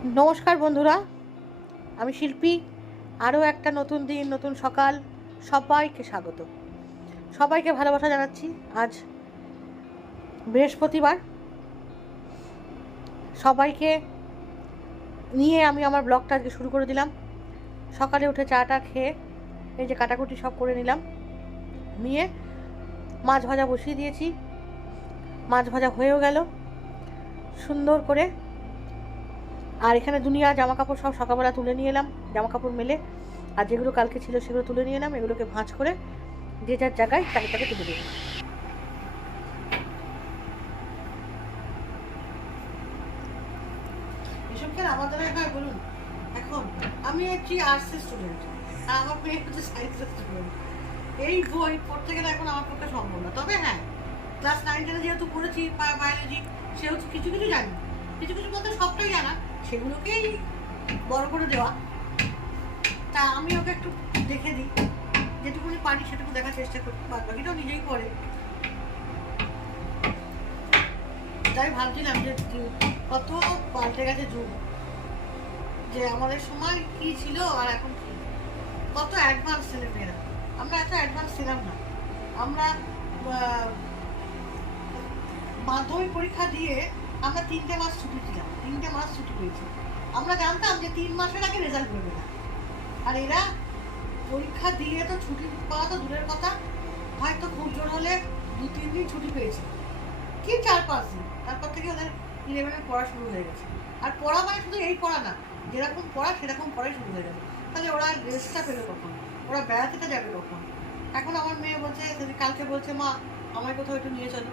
নমস্কার বন্ধুরা, আমি শিল্পী। আরও একটা নতুন দিন, নতুন সকাল, সবাইকে স্বাগত, সবাইকে ভালোবাসা জানাচ্ছি। আজ বৃহস্পতিবার, সবাইকে নিয়ে আমি আমার ব্লগটা আজকে শুরু করে দিলাম। সকালে উঠে চাটা খেয়ে এই যে কাটাকুটি সব করে নিলাম, নিয়ে মাছ ভাজা বসিয়ে দিয়েছি। মাছ ভাজা হয়েও গেল সুন্দর করে। আর এখানে দুনিয়া জামা কাপড় সব সকালবেলা তুলে নিয়ে এলাম, জামা কাপড় মেলে, আর যেগুলো কালকে ছিল সেগুলো তুলে নিয়ে এলাম। এগুলোকে ভাঁজ করে যে যার জায়গায় তাকে তাকে তুলে দেবো। এসব কেন আমার দ্বারা হয় বলুন? এখন আমি হচ্ছি আর্টসের স্টুডেন্ট, আর আমার মেয়ে হচ্ছে সায়েন্সের স্টুডেন্ট। এই বই পড়তে গেলে এখন আমার পক্ষে সম্ভব না। তবে হ্যাঁ, ক্লাস 9-10 যেহেতু পড়েছি বায়োলজি, সেহেতু কিছু কিছু জানি। কিছু কিছু বলতে সবটাই জানা, সেগুলোকেই বড় করে দেওয়া। তা আমি ওকে একটু দেখে দিই, যেটুকুনি পারি সেটুকু দেখার চেষ্টা করি, বাদ বাকিটাও নিজেই করে। তাই ভাবছিলাম যে কত পাল্টে গেছে যুগ, যে আমাদের সময় কি ছিল আর এখন কি, কত অ্যাডভান্স ছেলেমেয়েরা। আমরা এত অ্যাডভান্স ছিলাম না। আমরা মাধ্যমিক পরীক্ষা দিয়ে আমরা 3টে মাস ছুটি ছিলাম, 3টে মাস ছুটি পেয়েছি। আমরা জানতাম যে 3 মাসের আগে রেজাল্ট বেরোবে না। আর এরা পরীক্ষা দিয়ে তো ছুটি পাওয়া তো দূরের কথা, হয়তো খুব জোর হলে 2-3 দিন ছুটি পেয়েছে, কি 4-5 দিন। তারপর থেকে ওদের 11-এর পড়া শুরু হয়ে গেছে। আর পড়া মানে শুধু এই পড়া না, যেরকম পড়া সেরকম পড়াই শুরু হয়ে গেছে। তাহলে ওরা রেস্টটা পেলো কখন? ওরা বেড়াতেটা যাবে কখন? এখন আমার মেয়ে বলছে, কালকে বলছে, মা আমায় কোথাও একটু নিয়ে চলো।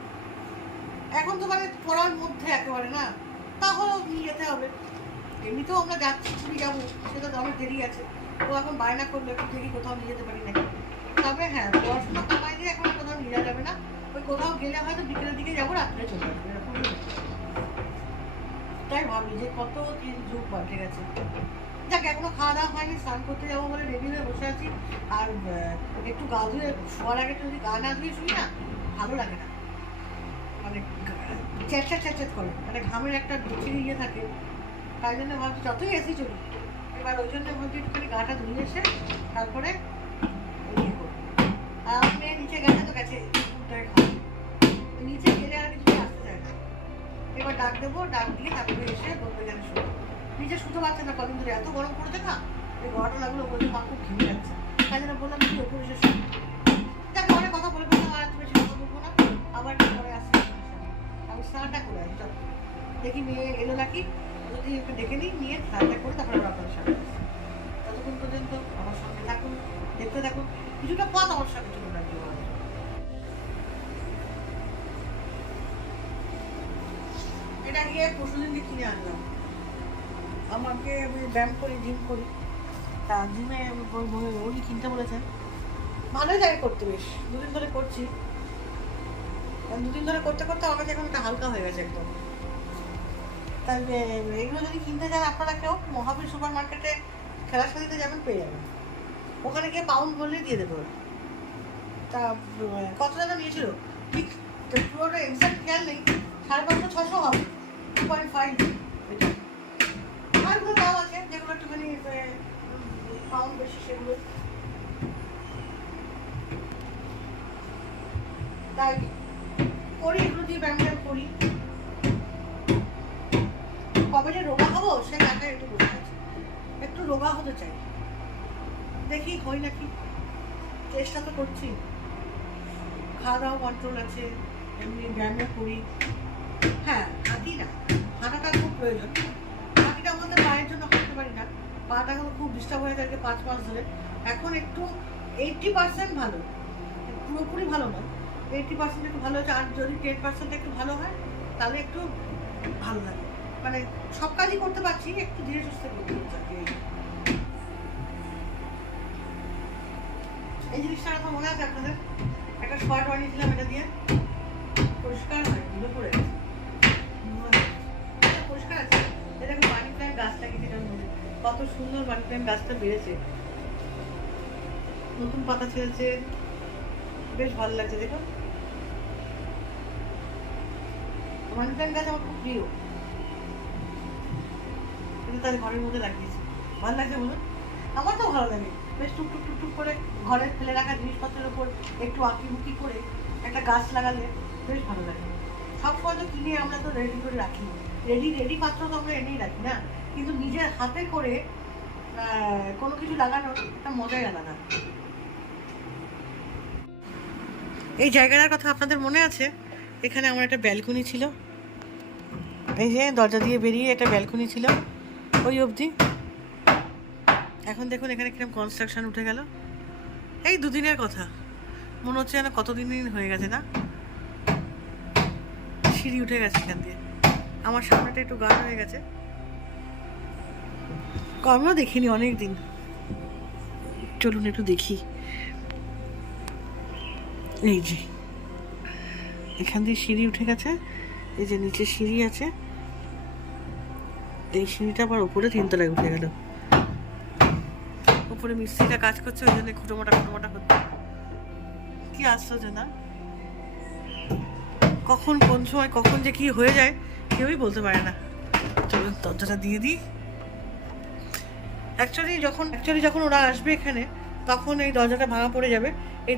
এখন তো মানে পড়ার মধ্যে একেবারে না, তাহলেও নিয়ে যেতে হবে। এমনিতেও আমরা যাচ্ছি, ছুটি যাবো, সেটা তো অনেক দেরি আছে। ও এখন বায়না করলে একটু দেখি কোথাও নিয়ে যেতে পারি নাকি। তবে হ্যাঁ, পড়াশোনা কমাই দিয়ে এখন কোথাও নিয়ে যাওয়া যাবে না। ওই কোথাও গেলে হয়তো বিকেলের দিকে যাবো, রাত্রে চলে আসবো, এরকম। তাই ভাবি যে কত যুগ পাল্টে গেছে। যাক, এখনো খাওয়া দাওয়া হয়নি, স্নান করতে যাবো বলে রেডি হয়ে বসে আছি। আর একটু গা ধুয়ে শোয়ার আগে যদি গা না ধুয়ে শুই না, ভালো লাগে না। মানে চ্যাটচ্যাট চ্যাটচ্যাট করে, মানে ঘামের একটা বিচ্ছিরি ইয়ে থাকে। তাই জন্য ভাবছি যতই এসি চলুক, এবার ওই জন্য ভাবছি একটুখানি গাটা ধুয়ে এসে তারপরে ইয়ে করবো। আর আমার মেয়ে নিচে গেছে, তো গেছে খাওয়া, নিচে গেলে আর কিছু আসতে চায় না। এবার ডাক দেবো, ডাক দিয়ে তারপরে এসে বলবো এখানে শুধু নিচে শুতে পারছে না কদিন ধরে, এত গরম পড়েছে না। এই গরমটা লাগলো, বলছে মা খুব ঘেমে যাচ্ছে। তাই জন্য বললাম কি ওপরে এসে যাকে অনেক কথা বলে বললাম, আর তুমি সেটা বলবো না। আবার পরে আসছে, আমি স্নানটা করে আসি। দেখি মেয়ে এলো নাকি, যদি একটু দেখে নিই, নিয়ে স্নানটা করে তারপরে আবার আপনার সামনে আসি। ততক্ষণ পর্যন্ত আমার সঙ্গে থাকুন, দেখতে থাকুন, কিছুটা পথ আমার সঙ্গে চলুন আর কি। এটা গিয়ে পরশুদিন দিয়ে কিনে আনলাম। আমাকে আমি ব্যায়াম করি, জিম করি, তা জিমে উনি কিনতে বলেছেন। ভালোই লাগে করতে, বেশ 2 দিন ধরে করছি। 2 দিন ধরে করতে করতে আমার কাছে এখন একটা হালকা হয়ে গেছে একদম। তাই এগুলো যদি কিনতে চান আপনারা কেউ, মহাবীর সুপার মার্কেটে খেলার সাথে যাবেন, পেয়ে যাবেন। ওখানে গিয়ে পাউন্ড বললেই দিয়ে দেবে ওরা। তা কত টাকা নিয়েছিল ঠিক পুরোটা এক্সাক্ট খেয়াল নেই, 550-600 হবে, 2.5 এটা। আরগুলো দাম আছে যেগুলো একটুখানি পাউন্ড বেশি, সেগুলো। তাই করি, এগুলো দিয়ে ব্যায়াম ট্যায়াম করি। কবে যে রোগা হবো সে টাকায় একটু বসে আছে, একটু রোগা হতে চাই, দেখি হই নাকি, চেষ্টা তো করছি। খাওয়া দাওয়া কন্ট্রোল আছে, এমনি ব্যায়ামও করি। হ্যাঁ, হাঁটি না, হাঁটাটা খুব প্রয়োজন। হাঁটিটা আমাদের পায়ের জন্য হাঁটতে পারি না, পাটা এখন খুব ডিস্টার্ব হয়ে থাকে 5 মাস ধরে। এখন একটু 80% ভালো, পুরোপুরি ভালো না, 80% একটু ভালো হয়েছে। আর যদি 10% একটু ভালো হয় তাহলে একটু ভালো লাগে। মানে সব কাজই করতে পারছি, একটু ধীরে সুস্থে করতে পারছি। এই জিনিসটা এখন মনে আছে আপনাদের? একটা শর্ট বানিয়েছিলাম এটা দিয়ে, পরিষ্কার হয়, ধুলো পড়ে গেছে, পরিষ্কার আছে। এটা মানি প্ল্যান্ট গাছ লাগিয়েছে, কত সুন্দর মানি প্ল্যান্ট গাছটা বেড়েছে, নতুন পাতা ছেড়েছে, বেশ ভালো লাগছে। দেখো, মানি প্ল্যান্ট গাছ আমার খুব প্রিয়। কিন্তু তার ঘরের মধ্যে লাগিয়েছি। ভালো লাগছে বলুন? আমার তো ভালো লাগে, বেশ টুকটুক টুকটুক করে ঘরে ফেলে রাখা জিনিসপত্রের উপর একটু আঁকিবুকি করে একটা গাছ লাগালে বেশ ভালো লাগে। সবসময় তো কিনে আমরা তো রেডি করে রাখি, রেডি পাত্র তো আমরা এনেই রাখি না, কিন্তু নিজের হাতে করে কোনো কিছু লাগানোর একটা মজাই আলাদা। এই জায়গাটার কথা আপনাদের মনে আছে? এখানে আমার একটা ব্যালকনি ছিল, এই যে দরজা দিয়ে বেরিয়ে একটা ব্যালকনি ছিল ওই অবধি। এখন দেখুন এখানে কিরকম কনস্ট্রাকশন উঠে গেল। এই দুদিনের কথা, মনে হচ্ছে যেন কতদিন হয়ে গেছে না। সিঁড়ি উঠে গেছে এখান দিয়ে, আমার সামনেটা একটু গাঢ় হয়ে গেছে। আমিও দেখিনি অনেক দিন, চলুন একটু দেখি। এই যে এখান দিয়ে সিঁড়ি উঠে গেছে, এই যে নিচে সিঁড়ি আছে, এই সিঁড়িটা আবার উপরে 3 তলায় উঠে গেল। উপরে মিস্ত্রিটা কাজ করছে, ওই জন্য খুঁটোমোটা হচ্ছে। কি আশ্চর্য না, কখন কোন সময় কখন যে কি হয়ে যায় কেউই বলতে পারে না। চলুন দরজাটা দিয়ে দিই। অ্যাকচুয়ালি যখন ওরা আসবে এখানে, তখন এই দরজাটা ভাঙা পড়ে যাবে। এই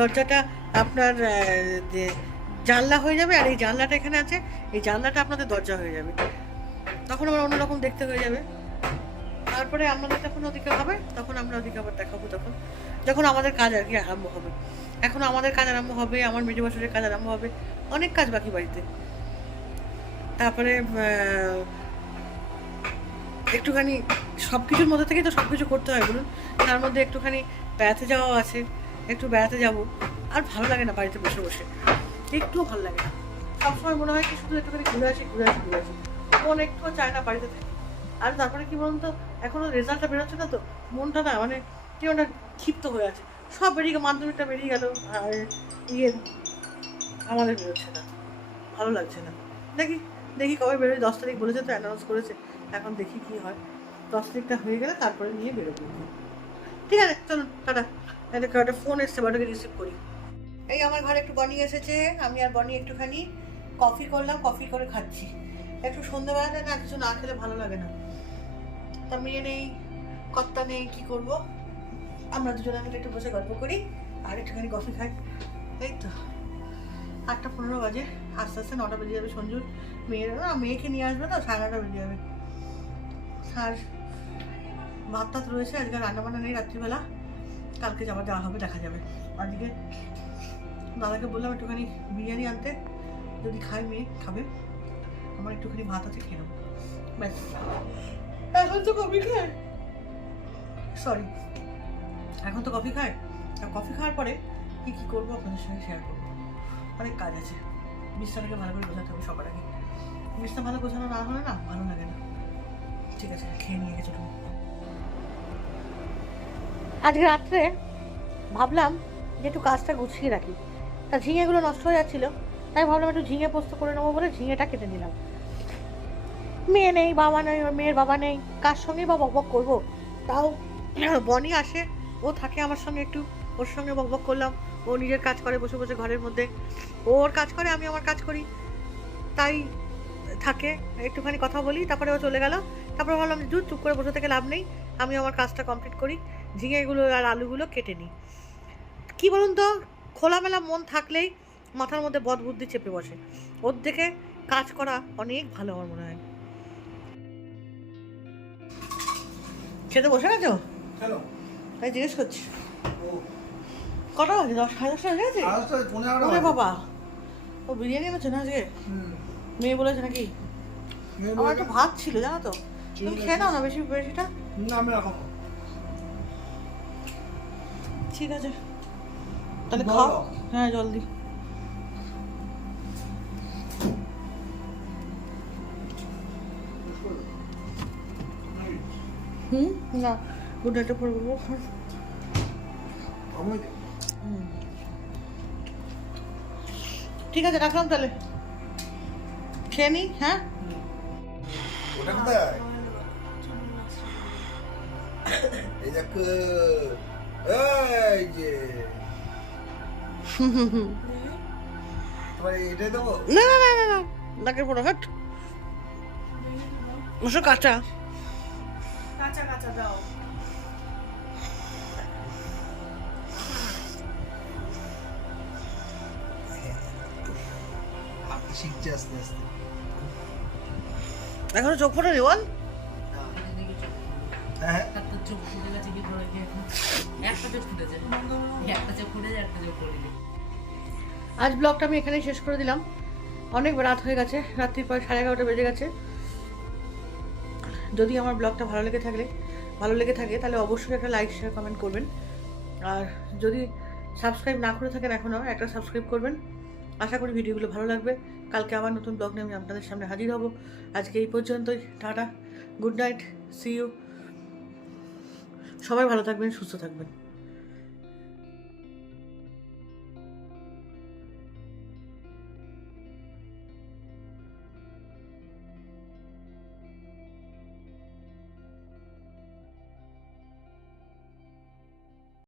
দরজাটা আপনার যে জানলা হয়ে যাবে, আর এই জানলাটা এখানে আছে, এই জানলাটা আপনাদের দরজা হয়ে যাবে। তখন আবার অন্যরকম দেখতে হয়ে যাবে। তারপরে আমাদের যখন ওদিকে হবে, তখন আমরা ওদিকে আবার দেখাবো, তখন যখন আমাদের কাজ আর কি আরম্ভ হবে। এখন আমাদের কাজ আরম্ভ হবে, আমার মেজো বছরের কাজ আরম্ভ হবে, অনেক কাজ বাকি বাড়িতে। তারপরে একটুখানি সব কিছুর মধ্যে থেকেই তো সব কিছু করতে হয় বলুন। তার মধ্যে একটুখানি বেড়াতে যাওয়াও আছে, একটু বেড়াতে যাব। আর ভালো লাগে না বাড়িতে বসে বসে, একটুও ভালো লাগে না। সবসময় মনে হয় কি শুধু একটুখানি ঘুরে আসি। মন একটুও চায় না বাড়িতে থেকে। আর তারপরে কি বলুন তো, এখনো রেজাল্টটা বেরোচ্ছে না, তো মনটা না মানে কেউ না ক্ষিপ্ত হয়ে আছে। সব বেরিয়ে গেল, মাধ্যমিকটা বেরিয়ে গেল, আর আমাদের বেরোচ্ছে না, ভালো লাগছে না। দেখি কবে বেরোয়। 10 তারিখ বলেছে, তো অ্যানাউন্স করেছে। এখন দেখি কি হয়, 10 তারিখটা হয়ে গেলে তারপরে নিয়ে বেরোবো। ঠিক আছে, চলুন টাটা। একটা ফোন এসছে, বাড়িকে রিসিভ করি। এই আমার ঘরে একটু বনি এসেছে, আমি আর বনি একটুখানি কফি করলাম, কফি করে খাচ্ছি। একটু সন্ধ্যেবেলাতে না কিছু না খেলে ভালো লাগে না। তা মেয়ে নেই, কর্তা নেই, কি করবো? আমরা দুজনে মিলে একটু বসে গল্প করি আর একটুখানি কফি খাই। এই তো 8:15 বাজে, আস্তে আস্তে 9টা বেজে যাবে। সঞ্জুর মেয়েকে নিয়ে আসবে, তো 9:30 বেজে যাবে। আর ভাত টাত রয়েছে, আজকে রান্নাবান্না নেই রাত্রিবেলা, কালকে যাওয়া হবে, দেখা যাবে। আজকে দাদাকে বললাম একটুখানি বিরিয়ানি আনতে, যদি খায় মেয়ে খাবে, আমার একটুখানি ভাত আছে, খেয়ে নেবো ব্যাস। এখন তো কফি খায়, এখন তো কফি খায়। আর কফি খাওয়ার পরে কি করবো আপনাদের সঙ্গে শেয়ার করবো। অনেক কাজ আছে, বিছানাকে ভালো করে গোছাতে হবে সবার আগে। বিছানা ভালো গোছানো না হলে না ভালো লাগে না। ঠিক আছে, খেয়ে নিয়ে গেছে। আজকে রাত্রে ভাবলাম যে একটু কাজটা গুছিয়ে রাখি, তা ঝিঙেগুলো নষ্ট হয়ে যাচ্ছিলো, তাই ভাবলাম একটু ঝিঙে পোস্ত করে নেবো বলে ঝিঙেটা কেটে নিলাম। মেয়ে নেই, বাবা নেই, ওর মেয়ের বাবা নেই, কার সঙ্গেই বা বকবক করবো? তাও বনি আসে, ও থাকে আমার সঙ্গে, একটু ওর সঙ্গে বকবক করলাম। ও নিজের কাজ করে বসে বসে ঘরের মধ্যে, ওর কাজ করে, আমি আমার কাজ করি, তাই থাকে। একটুখানি কথা বলি, তারপরে ও চলে গেল। তারপরে ভাবলাম যে চুপ করে বসে থেকে লাভ নেই, আমি আমার কাজটা কমপ্লিট করি, ঝিঙেগুলো আর আলুগুলো কেটে নিই। কী বলুন তো, খোলামেলা মন থাকলেই মাথার মধ্যে বদবুদ্ধি চেপে বসে, ওর দেখে কাজ করা অনেক ভালো আমার মনে হয়। খেতে বসে গেছো? তাই জিজ্ঞেস করছি। কটা বাজে? 10:30 হয়ে গেছে? ওরে বাবা, ও বিরিয়ানি এনেছে না আজকে? মেয়ে বলেছে নাকি? আমার একটু ভাত ছিল জানো তো, তুমি খেয়ে নাও না বেশিটা। ঠিক আছে তাহলে খাও। হ্যাঁ জলদি। না গুড নাইটটা পরে বলবো। ঠিক আছে রাখলাম তাহলে, খেয়ে নি। হ্যাঁ না নাকের পড়া হাট ওসব কাঁচা। আচ্ছা যাও। হাঁটতে শিখছে আস্তে আস্তে। এখনো চোখ ফোটেনি বল? হ্যাঁ তোর চোখ ফুটে গেছে কি করে কি এখন? একটা চোখ ফুটেছে, একটা চোখ ফুটেছে, একটা চোখ ফুটেছে। আজ ব্লগটা আমি এখানেই শেষ করে দিলাম। অনেক রাত হয়ে গেছে, রাত্রি প্রায় 11:30 বেজে গেছে। যদি আমার ব্লগটা ভালো লেগে থাকে তাহলে অবশ্যই একটা লাইক শেয়ার কমেন্ট করবেন। আর যদি সাবস্ক্রাইব না করে থাকেন এখনও, একটা সাবস্ক্রাইব করবেন। আশা করি ভিডিওগুলো ভালো লাগবে। কালকে আবার নতুন ব্লগ নিয়ে আমি আপনাদের সামনে হাজির হব। আজকে এই পর্যন্তই। Tata, good night, see you. সবাই ভালো থাকবেন, সুস্থ থাকবেন।